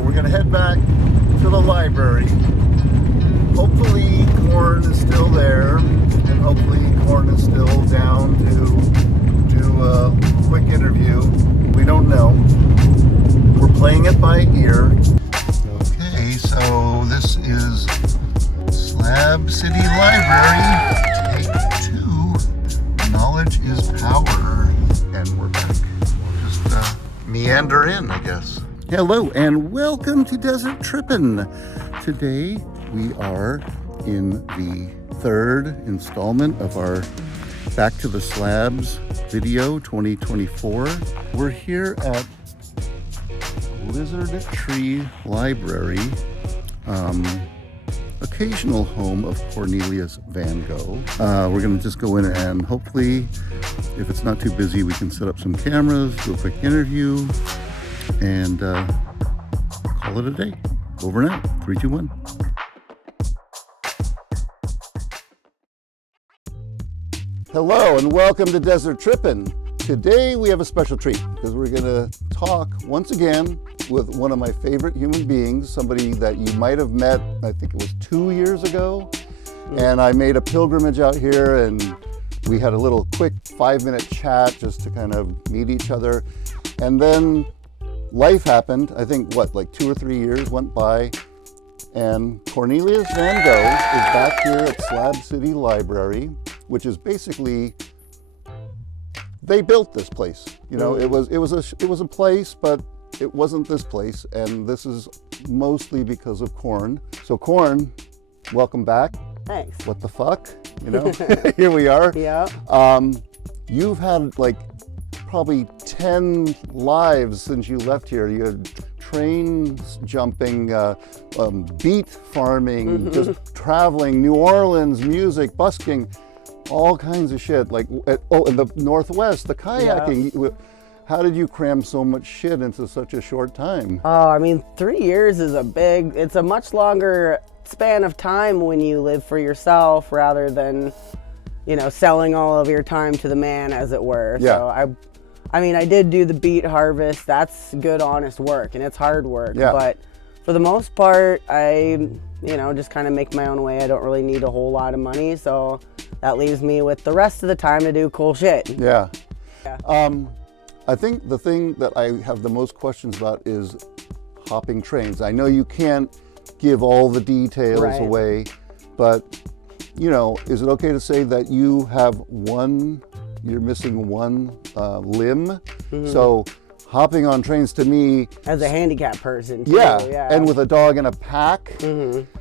we're gonna head back to the library. Hopefully Corn is still there, and hopefully Corn is still down to do a quick interview. We don't know. We're playing it by ear. Okay, so this is SLABS City Library, take 2. Knowledge is power. And we're back. We'll just meander in, I guess. Hello and welcome to Desert Trippin'. Today we are in the 3rd installment of our Back to the SLABS video 2024. We're here at Lizard Tree Library, occasional home of Cornelius VANGO. We're going to just go in and hopefully, if it's not too busy, we can set up some cameras, do a quick interview, and call it a day. Over and out. 3, 2, 1. Hello and welcome to Desert Trippin'. Today we have a special treat because we're going to talk once again with one of my favorite human beings, somebody that you might have met, I think it was 2 years ago. And I made a pilgrimage out here and we had a little quick 5-minute chat just to kind of meet each other. And then life happened. I think like 2 or 3 years went by and Cornelius VANGO is back here at SLABS City Library, which is basically, they built this place. You know, it was a place, but it wasn't this place, and this is mostly because of Corn. So Corn, welcome back. Thanks. What the fuck? You know, here we are. Yeah. You've had like probably 10 lives since you left here. You had train jumping, beet farming, just traveling, New Orleans, music, busking, all kinds of shit. Like, in the Northwest, the kayaking. Yeah. How did you cram so much shit into such a short time? I mean, 3 years is it's a much longer span of time when you live for yourself rather than, you know, selling all of your time to the man, as it were. Yeah. So I mean, I did do the beet harvest. That's good, honest work, and it's hard work. Yeah. But for the most part, I, you know, just kind of make my own way. I don't really need a whole lot of money, so that leaves me with the rest of the time to do cool shit. Yeah. Yeah. I think the thing that I have the most questions about is hopping trains. I know you can't give all the details away, but, you know, is it okay to say that you have you're missing one limb? So hopping on trains to me, as a handicapped person too, yeah, and with a dog in a pack,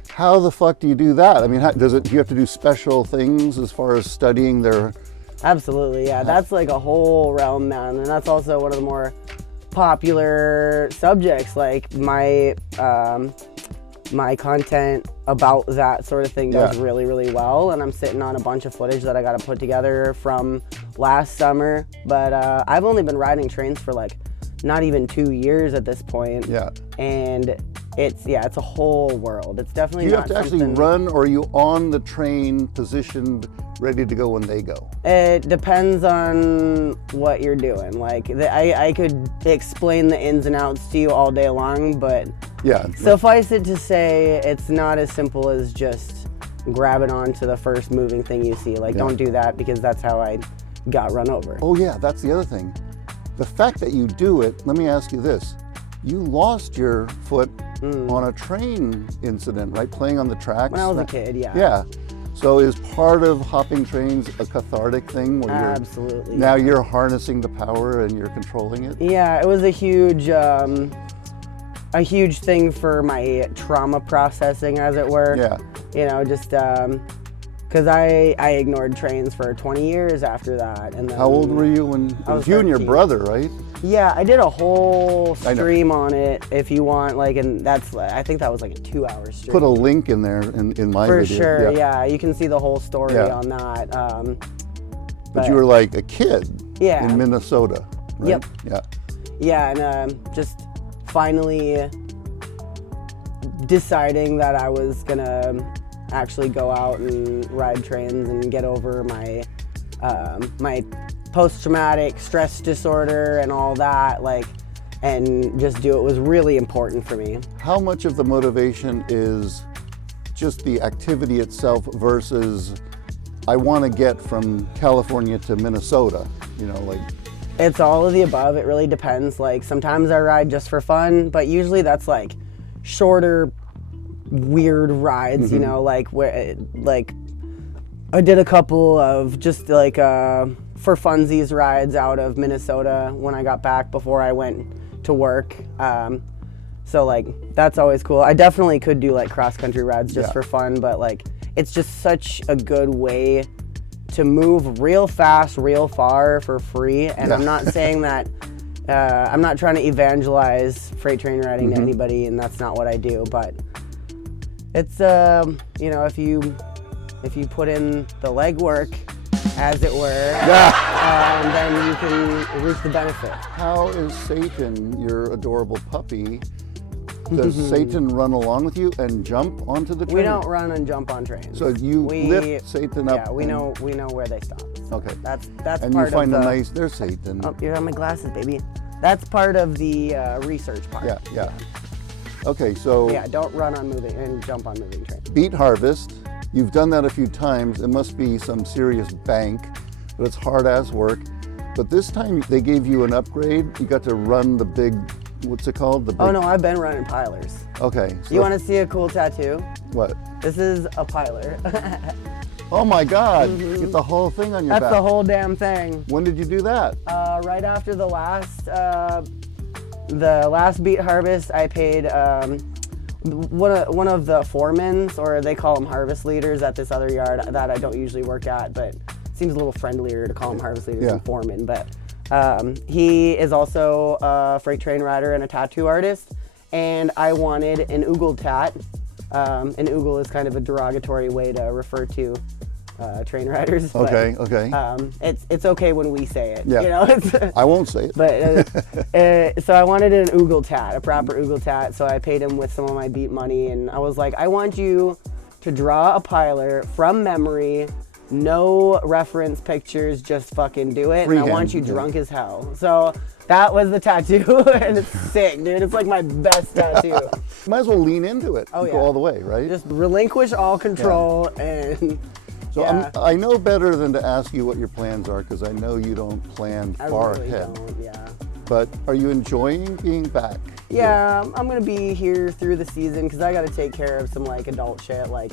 how the fuck do you do that? I mean, do you have to do special things as far as studying their... Absolutely, yeah. That's like a whole realm, man, and that's also one of the more popular subjects. Like my content about that sort of thing does really, really well, and I'm sitting on a bunch of footage that I got to put together from last summer. But I've only been riding trains for like not even 2 years at this point. Yeah, and it's a whole world. It's definitely. Do you have to actually run, or are you on the train positioned, ready to go when they go? It depends on what you're doing. Like, I could explain the ins and outs to you all day long, but suffice it to say, it's not as simple as just grabbing onto the first moving thing you see. Like, don't do that, because that's how I got run over. Oh yeah, that's the other thing. The fact that you do it, let me ask you this. You lost your foot on a train incident, right? Playing on the tracks? When I was a kid, yeah. Yeah. So is part of hopping trains a cathartic thing where Absolutely. You're harnessing the power and you're controlling it? Yeah, it was a huge thing for my trauma processing, as it were. Yeah. You know, just because I ignored trains for 20 years after that. And then, how old were you when it was you 13. And your brother, right? Yeah, I did a whole stream on it, if you want, like, and I think that was like a 2-hour stream. Put a link in there in my video. For sure, yeah. You can see the whole story on that. But you were like a kid in Minnesota, right? Yep. Yeah. Yeah, and just finally deciding that I was gonna actually go out and ride trains and get over my my post-traumatic stress disorder and all that. Like, and just do it was really important for me. How much of the motivation is just the activity itself versus I want to get from California to Minnesota, you know, like? It's all of the above. It really depends. Like sometimes I ride just for fun, but usually that's like shorter, weird rides, you know, like where, like I did a couple of just like for funsies rides out of Minnesota when I got back before I went to work. So like that's always cool. I definitely could do like cross country rides just for fun, but like it's just such a good way to move real fast, real far for free. And I'm not saying that, I'm not trying to evangelize freight train riding to anybody, and that's not what I do, but it's, you know, if you put in the legwork, as it were, then you can reap the benefit. How is Satan, your adorable puppy? Does Satan run along with you and jump onto the train? We don't run and jump on trains. So you lift Satan up. Yeah, we know where they stop. So okay. That's and part you find of a nice. There's Satan. Oh, you have my glasses, baby. That's part of the research part. Yeah. Okay, so. Yeah, don't run on moving and jump on moving trains. Beet harvest. You've done that a few times. It must be some serious bank, but it's hard ass work. But this time they gave you an upgrade. You got to run the big. What's it called? The big... Oh no, I've been running pilers. Okay. So you want to see a cool tattoo? What? This is a piler. Oh my God! Get the whole thing on your back. That's the whole damn thing. When did you do that? Right after the last beet harvest, I paid one of the foremans, or they call them harvest leaders at this other yard that I don't usually work at, but it seems a little friendlier to call them harvest leaders than foreman. But he is also a freight train rider and a tattoo artist, and I wanted an oogle tat. An oogle is kind of a derogatory way to refer to train riders. Okay, but, okay. It's okay when we say it. Yeah. You know? I won't say it. But so I wanted an oogle tat, a proper oogle tat. So I paid him with some of my beat money, and I was like, I want you to draw a piler from memory. No reference pictures, just fucking do it. And I want you drunk as hell. So that was the tattoo, and it's sick, dude. It's like my best tattoo. Might as well lean into it. Oh, yeah. Go all the way, right? Just relinquish all control and. So I know better than to ask you what your plans are, because I know you don't plan far ahead. Yeah. But are you enjoying being back? Yeah, I'm gonna be here through the season because I gotta take care of some like adult shit, like,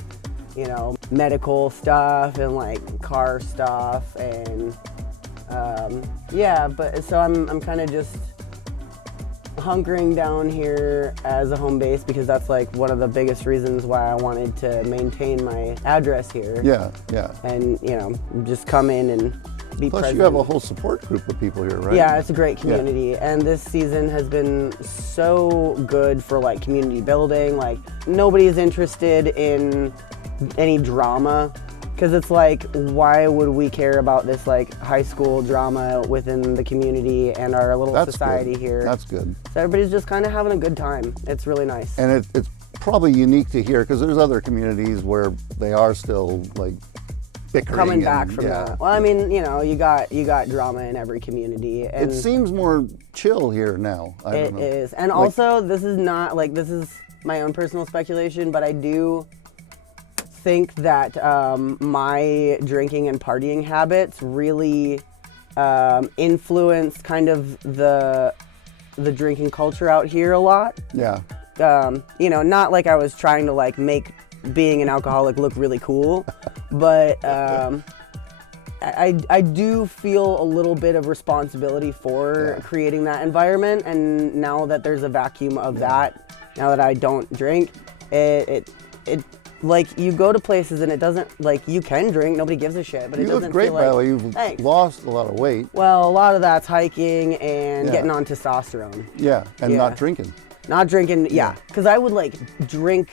you know, medical stuff and like car stuff, and yeah. But so I'm kind of just hunkering down here as a home base because that's like one of the biggest reasons why I wanted to maintain my address here. Yeah. And you know, just come in and be Plus present. you have a whole support group of people here, right? Yeah, it's a great community, and this season has been so good for like community building. Like nobody's interested in any drama, because it's like, why would we care about this like high school drama within the community and our little society here? That's good. So everybody's just kind of having a good time. It's really nice. And it's probably unique to here, because there's other communities where they are still like bickering. Coming back from that. Well, I mean, you know, you got drama in every community. And it seems more chill here now. I don't know. It is. And like, also, this is not, like, this is my own personal speculation, but I do think that my drinking and partying habits really influenced kind of the drinking culture out here a lot. Yeah. You know, not like I was trying to like make being an alcoholic look really cool, but I do feel a little bit of responsibility for creating that environment. And now that there's a vacuum of that, now that I don't drink, it like you go to places and it doesn't, like, you can drink, nobody gives a shit, but it doesn't feel like. You look great, by the way. You've Thanks. lost a lot of weight. Well, a lot of that's hiking and getting on testosterone. Yeah, and not drinking. Not drinking, because I would like drink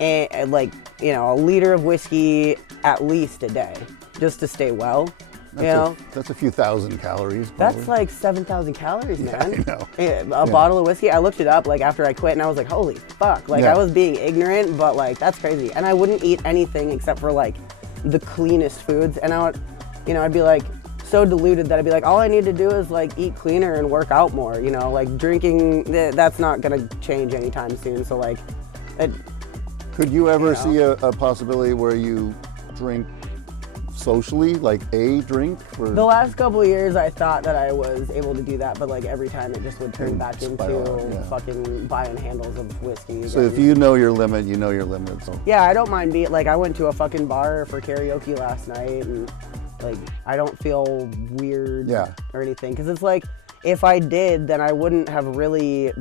like, you know, a liter of whiskey at least a day just to stay well. That's a few thousand calories. Probably. That's like 7,000 calories, man. I know. A bottle of whiskey. I looked it up like after I quit, and I was like, holy fuck! Like I was being ignorant, but like that's crazy. And I wouldn't eat anything except for like the cleanest foods. And I would, you know, I'd be like so diluted that I'd be like, all I need to do is like eat cleaner and work out more, you know, like drinking, that's not gonna change anytime soon. So like, could you ever see a possibility where you drink socially, like a drink? For the last couple of years, I thought that I was able to do that, but like every time it just would turn back into fucking buying handles of whiskey again. So if you know your limit, you know your limit. So. Yeah, I don't mind being, like I went to a fucking bar for karaoke last night and like I don't feel weird or anything. Cause it's like, if I did, then I wouldn't have really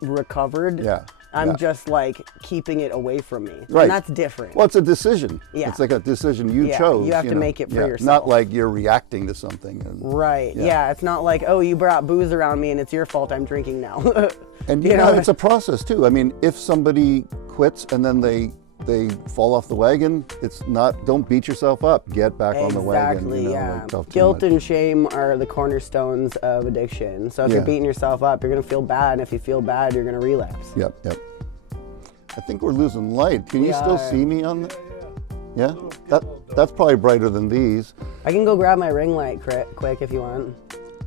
recovered. Yeah. I'm just like keeping it away from me. Right. And that's different. Well, it's a decision. Yeah. It's like a decision you chose. You have to make it for yourself. Not like you're reacting to something. Right. Yeah. It's not like, oh, you brought booze around me and it's your fault I'm drinking now. And you know, it's a process too. I mean, if somebody quits and then they fall off the wagon, it's not, don't beat yourself up. Get back on the wagon. Exactly, like, guilt and shame are the cornerstones of addiction. So if you're beating yourself up, you're going to feel bad. And if you feel bad, you're going to relapse. Yep. I think we're losing light. Can you still see me on the... Yeah? That's probably brighter than these. I can go grab my ring light quick if you want.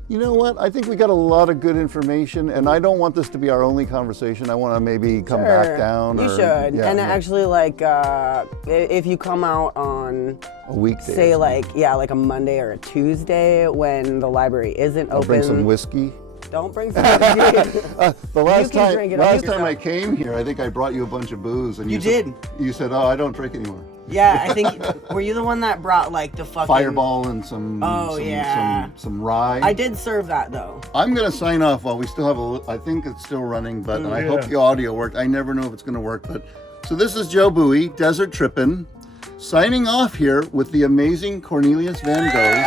You know what? I think we got a lot of good information, and I don't want this to be our only conversation. I want to maybe come back down. You should. Actually, like, if you come out on a weekday, say like a Monday or a Tuesday when the library isn't open. Bring some whiskey. Don't bring some whiskey. The last time I came here, I think I brought you a bunch of booze, and you said, "Oh, I don't drink anymore." Yeah, I think, were you the one that brought like the fucking... Fireball and some rye? I did serve that though. I'm going to sign off while we still have I think it's still running, but I hope the audio worked. I never know if it's going to work, but... So this is Joe Bowie, Desert Trippin', signing off here with the amazing Cornelius VANGO.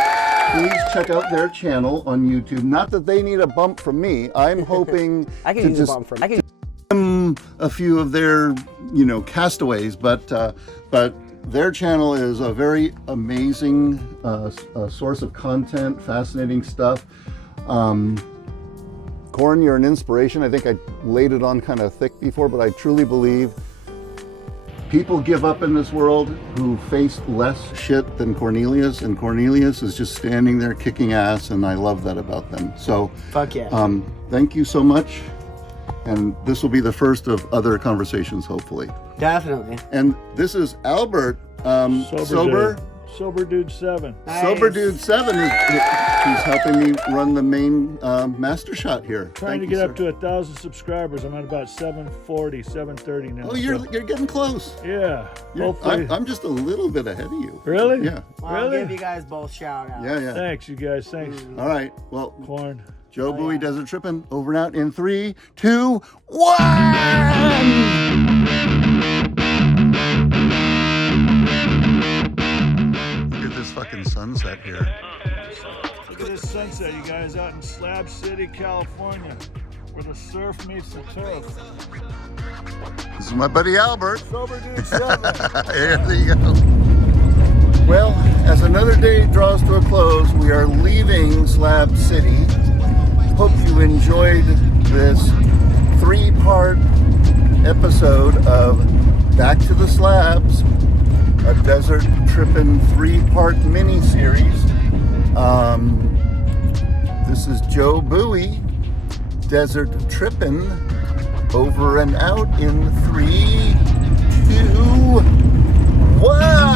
Please check out their channel on YouTube. Not that they need a bump from me. I'm hoping I can use a bump from them. A few of their, castaways, but their channel is a very amazing source of content, fascinating stuff. Corn, you're an inspiration. I think I laid it on kind of thick before, but I truly believe people give up in this world who face less shit than Cornelius, and Cornelius is just standing there kicking ass, and I love that about them. So, fuck yeah. Thank you so much. And this will be the first of other conversations, hopefully. Definitely. And this is Albert, Sober Dude 7. Nice. Sober Dude 7. He's helping me run the main master shot here. Trying to get up to 1,000 subscribers. I'm at about 740, 730 now. Oh, you're getting close. Yeah. Hopefully. I'm just a little bit ahead of you. Really? Yeah. Well, I'll give you guys both shout outs. Yeah. Thanks, you guys. Thanks. All right. Well, Corn. Joe Bowie, Desert Trippin', over and out in 3, 2, 1! Look at this fucking sunset here. Look at this sunset, you guys, out in SLABS City, California, where the surf meets the turf. This is my buddy Albert. Sober Dude 7. There you go. Well, as another day draws to a close, we are leaving SLABS City. Hope you enjoyed this 3-part episode of Back to the Slabs, a Desert Trippin' 3-part mini-series. This is Joe Bowie, Desert Trippin', over and out in 3, 2, 1!